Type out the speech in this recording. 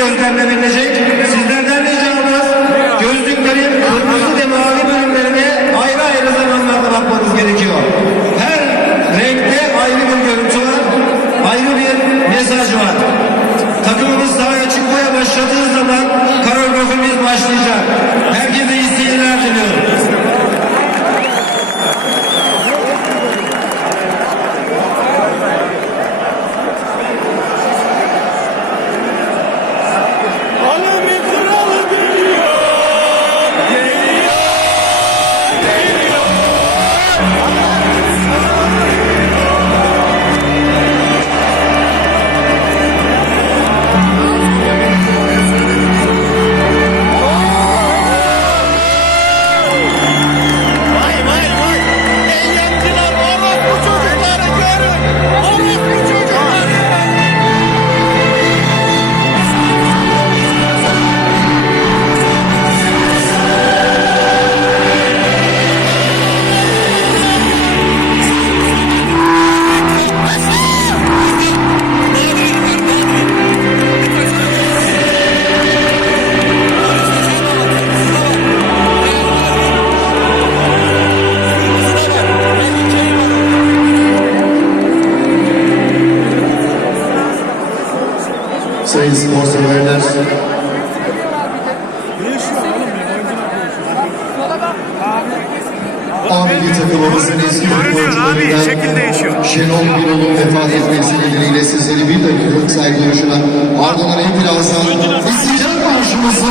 gözlemlenilecek. Sizlerden ricamız gözlüklerin kırmızı ve mavi bölümlerine ayrı ayrı zamanlarda bakmanız gerekiyor. Her renkte ayrı bir görüntü var, ayrı bir mesaj var. Takımımız sahaya çıkmaya başladığı zaman koreografimiz Sayın spor severler, A milli takımımızın eski futbolcularından Şenol Birol'un vefat etmesi nedeniyle sizleri bir dakikalık saygı duruşuna ardından en plaza İstiklal Marşımızı